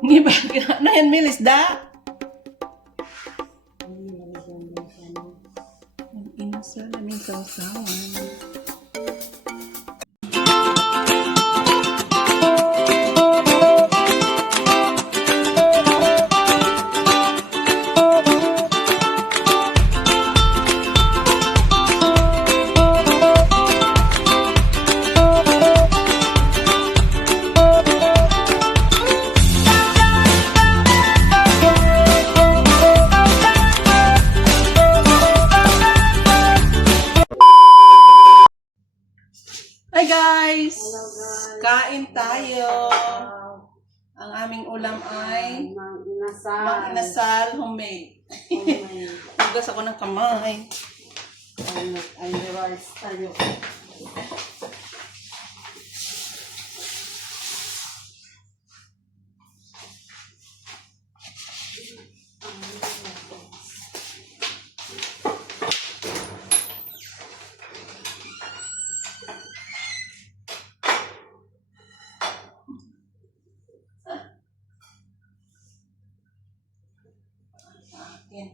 Hindi ba? Na yan, Milis, da? Inasal namin sausawan. Hi guys! Hello guys! Kain tayo! Ang aming ulam ay Mang inasal homemade. Hugas ako ng kamay. Ay, rice tayo. Yan.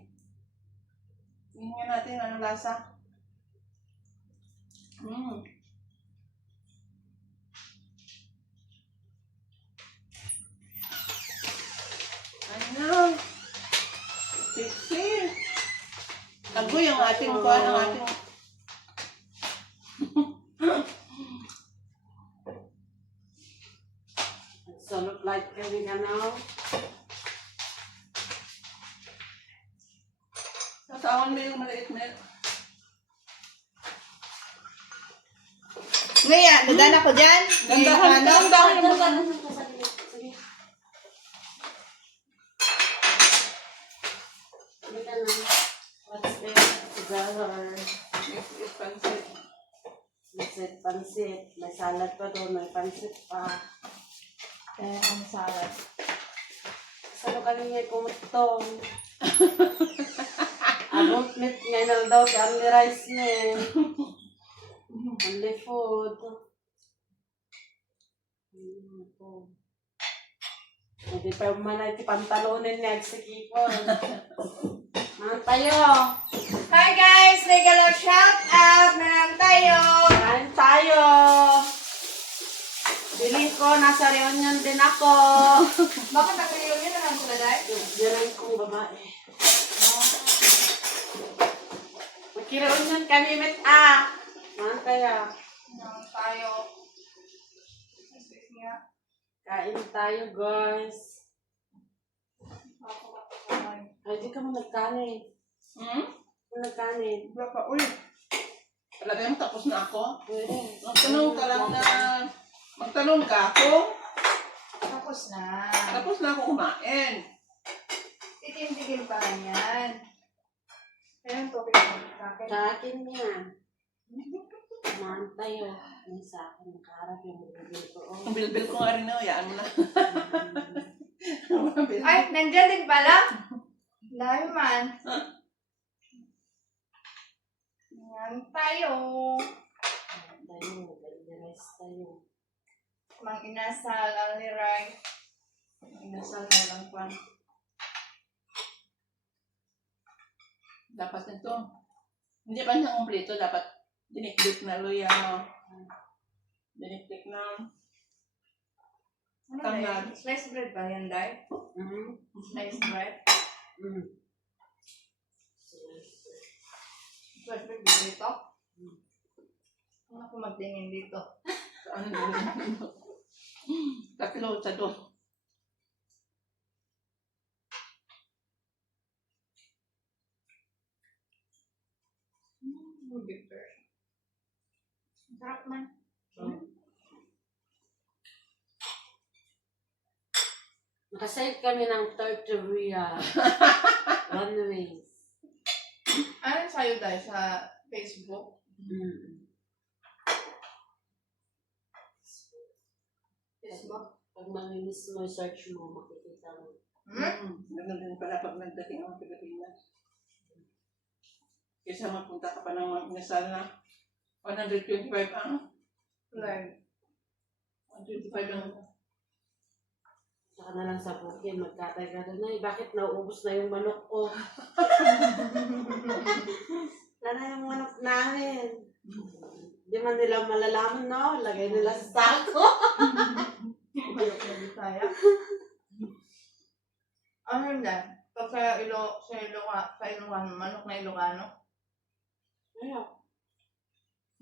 Tingnan natin anong lasa. Ano? Sexy. Tago yung ating kuwan, ang ating... So look like every now. Sasawan mo yung maliit na yun. Ngayon, nadan ako dyan. Gandahan, gandahan yung mga... What's this? Together. It's pansit. Pansit. May salad pa doon. May pansit pa. Ang salad. Saan ka niya kumutong? Abong meat ngayon daw si only rice niya. Only food. Hindi pa man ay pantalonin niya sa kipon. Mga tayo. Hi guys! Regular shout out! Nanan tayo! Kain tayo. Bili ko, nasa reunion din ako. Bakit nag-reunion na lang sila dahil? Diyan kong babae. Magkireunion kami, met Mga tayo. Nanan tayo. Kain tayo, guys. Ay, di ka mo nagkanin. Nagkanin. Wala pa, uy. Talaga yung tapos na ako? Pwede. Magtanong ka lang na... Magtanong ka ako. Tapos na. Tapos na ako kumain. Tikim-tikim pa rin yan. Kaya yung topic mo sa akin. Sa akin niya. Kain tayo. May sa akin, nakaharap yung bilbil ko. Ang bilbil ko nga rin na, hayaan mo na. Ay, nandyan din pala. Dahil man. Nanan tayo. Tayo, rice tayo. Mang inasal, only rice. Inasal na lang pa. Dapat nito. Hindi pa niya kumplito. Dapat dinikdik na luya. Dinikdik na. Ano Tanglad. ba? Sliced bread ba yan, Day? Sliced bread? Sliced bread ba dito? Ano ako magtingin dito? Ano na Tatlo sa doon. Bitter. Sarap man. Nakasave kami ng Tortilla. One wings. Ano sa'yo, Day, sa Facebook? Facebook? Pag mamimis mo, search mo, makikita mo. Ganun din pala pag nagdating ang Pilipinas. Kaysa magpunta ka pa ng inasal na 125 ang? Like, 125 ang Saka na lang sa bukid, magkatay ka doon. Ay, bakit nauubos na yung manok ko? Wala na yung manok namin. Di man nila malalaman, no? Lagay nila sa sako. Manok na Bisaya. Ano yun dyan? Pag sa Ilocano, manok na Ilocano? Ayun.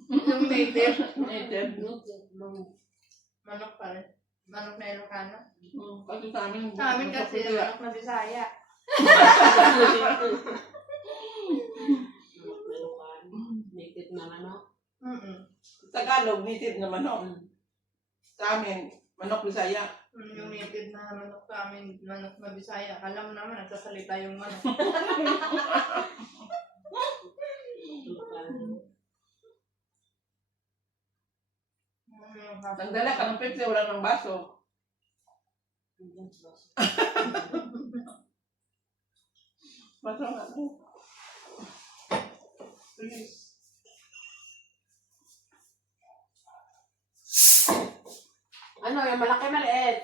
Yung native, Native. manok pa rin. Manok na Ilocano. Kasi sa amin, Sa amin kasi, manok na Bisaya. Native na manok. Tagalog, native na manok. Sa amin, manok Bisaya. Yung native na manok sa amin, manok na Bisaya. Kala mo naman, nagsasalita yung manok. Nagdala ka ng Pepsi, wala ng baso. Baso nga. Please. Ano, yung malaki maliit?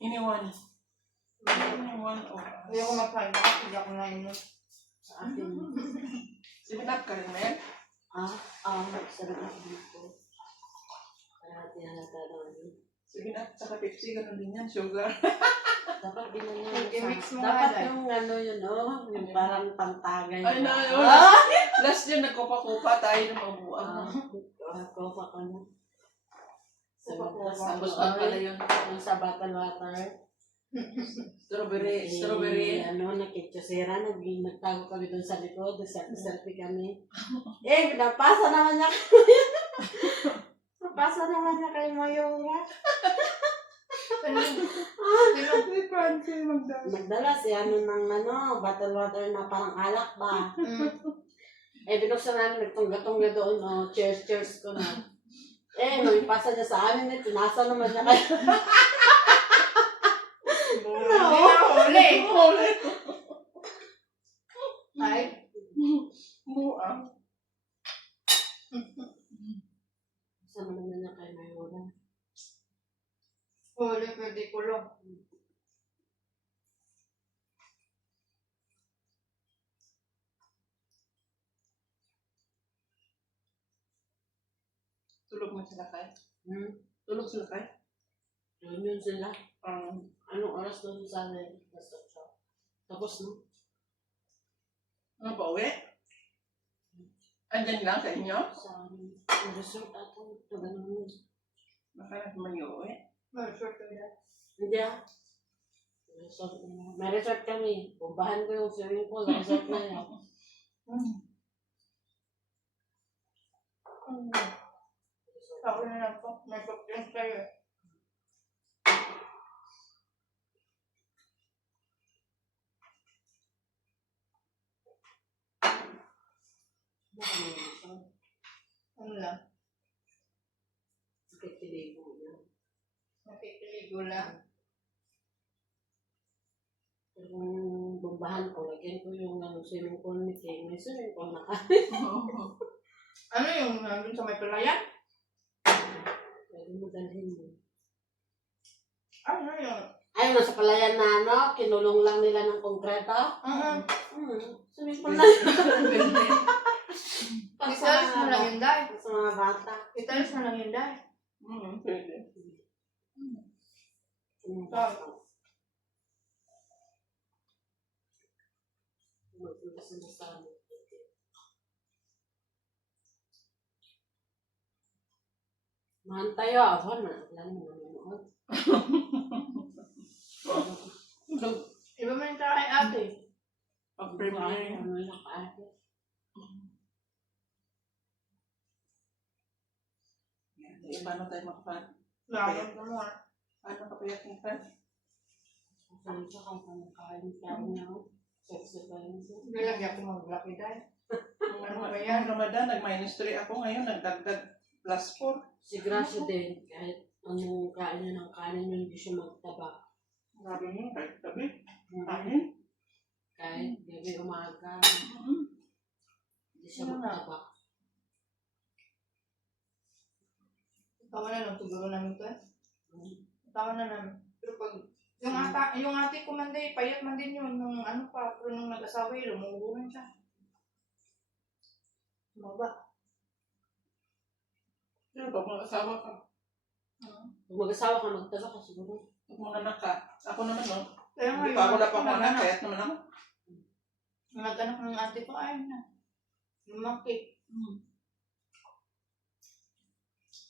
Iniwan. Iniwan. Oh. Hindi ako magkain kasi hindi ako nainom. Sa akin. Siminap ka rin, Mel? Sarap na ko. Kaya tinalata naman. Siminap, saka Pepsi, ganun din yan. Sugar. Dapat ginanyan mo I-mix mo dapat nga, Day. yung ano yun, yung parang pantagay. Ay, na, yun. Last year, nagkupa-kupa tayo ng mabuang. Kopa ka na. Kopa-kopa. Tapos pala yun. Yung sa bottle water. Strawberry. Strawberry. Nakitsosera, nagtago kami doon sa likod, selfie kami. Napasa naman niya kami. Napasa naman niya kay Mayura. Si Francie magdala. Nagdala siya ng bottle water na parang alak ba. Binuksan namin, nagtungga-tungga doon, cheers ko na. Nung ipasa niya sa amin, tinasa naman niya kay Huli! Huli. Ay, Buang. Sama naman niya kay Mayura. huli, pwede kulong. Tulog mo sila kay? Hmm? Tulog sila kay? Yun sila. Um, Anong oras doon sa amin? Tapos, no? ano ba, uwi? Andyan lang sa inyo? Sa resort ato. Ganun. Baka may uwi. Short ko yan. Hindi Resort. May resort kami. Bubahan ko yung swimming pool. Resort na yan. Ako na lang po. May pag-drink kayo. Ano lang? Nakikiligo na. Nakikiligo lang. Yung bubahan ko, lagyan ko yung swimming pool ni King. May swimming pool na ka. Ano yung nandun sa may palayan? Pwede mo dalhin mo. Ano yung? Ayun, nasa palayan na kinulong lang nila ng konkreto. Swimming pool na. Italis mo lang yun, Day. Sa mga bata. Italis mo lang yun, Day. Pwede. Magpunta sa masama. Mahan tayo, awan na. Wala mo nanonood. Tulog. Iba mo yung kay ate. Pag-premiere. Ano na kaate. Paano tayo makapan? Laman ko mo ah. Paano kapayat ng friend? Saan siya kung kain niya ako. Sexy pa yun siya. Hindi lagi ako mag-lucky, Day. Ano ba yan? Ramadan, nag-3 ako ngayon, nagdagdag +4. Si Gracia din, kahit anong kain niya ng kanin niya, hindi siya magtaba. Sabi niyo, kahit gabi. Kanin. Kahit gabi umaga, hindi siya Ano na? magtaba. Ikaw na lang siguro namin ito. Tama na namin. Pero pag, yung ate ko man din, payat man din yun, nung ano pa, pero nung nag-asawa yun, lumuguran siya. Maba. Pero pag mag-asawa ka, Kung mag-asawa ka, magtalo ka siguro. pag mga anak ka, ako naman no, Kaya hindi nga, pa ako yung na pa ako anak, nag-anak. kayat naman ako. Yung nag-anak ng ate ko, ayun na. Lumaki.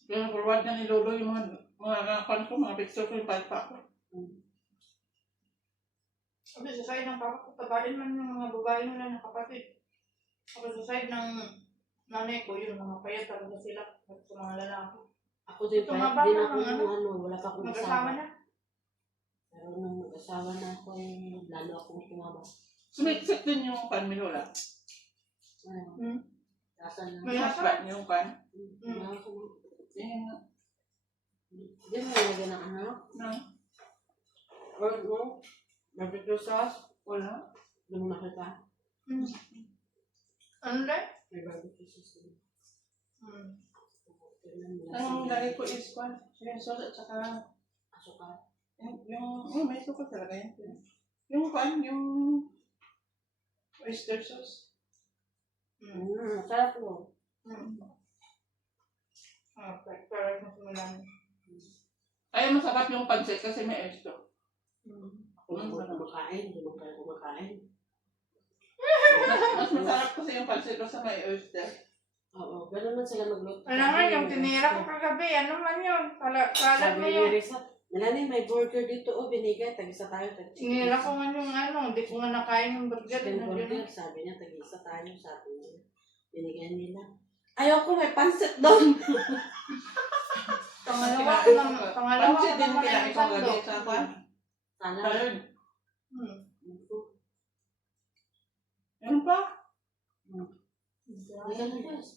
Kaya forward na ni Lolo yung mga kwan ko, mga picture ko yung pa ako. Sabi sa side ng papa ko, tabain man yung mga babae nila na kapatid. Sabi sa side ng nanay ko, yun, mga payat talaga sila sa mga lalaki. Ako din Ito pa, nga ba din ng ako ano? yung wala pa akong Mag-asawa asawa. na. Pero nung mag-asawa na ako, lalo akong tumama. Sumiksik din yung pan ni Lola. Hmm? Kasan na. May asawa? Masbat niyo yung pan. Yan nga. Hindi mo nalagyan ng ano? No, Or no? Barbecue sauce? wala. Hindi mo nakita? Hmm. Ano dahil? May barbecue sauce din. Hmm. Ang lagay ko is pan. Yung sauce at saka Asukal. may suka talaga yun. Yung pan, yung oyster sauce. Sarap mo. Okay, para sa sumulan. Kaya masarap yung pancit kasi may oyster. Ako Kung naman sarap. kumakain, hindi mo kaya kumakain. Mas masarap kasi yung pancit kasi may oyster. Oo, gano'n man sila magluto. Ano nga, yung tinira ko kagabi, ano man yun? Kalat Sabi mo ni yun. Risa, Melanie, may burger dito. O, binigay. Tag-isa tayo. Tinira ko nga yung ano, hindi ko nga nakain yung burger. Chicken Yun, burger. yun. Sabi niya, tag-isa tayo. Sabi niya. Binigyan nila. Ayoko, may pansit doon. Pangalawa Pancit ko din naman kinain yung ko sando. gabi sa pan. Sana. Third. Hmm. Yan pa. Hindi ka na guys.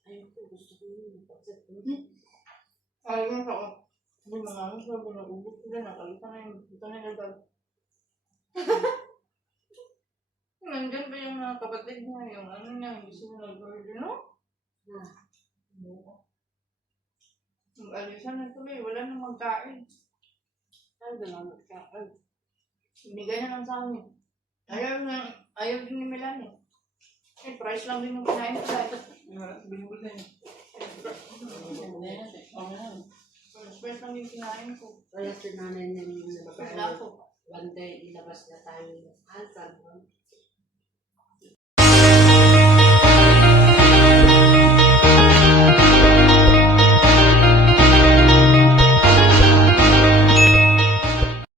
Ayoko, gusto ko yun. Pansit doon. Ayun ako. Hindi mga ano, sabi na ubos ko din. Nakalita na yung ito na yung dad. Nandyan ba yung mga kapatid niya, yung ano niya, yung gusto mo nag-burger, no? Yung alisan na tuloy, wala nang magkain. Ay, gano'n magkain. Binigay na lang sa amin. Ayaw din ni Melanie. Eh, price lang din yung kinain ko dahil. Binibul na yun. Price lang din yung kinain ko. Kaya si nanay niya yung Wala nababayan. ko. One day, ilabas na tayo ng alsan.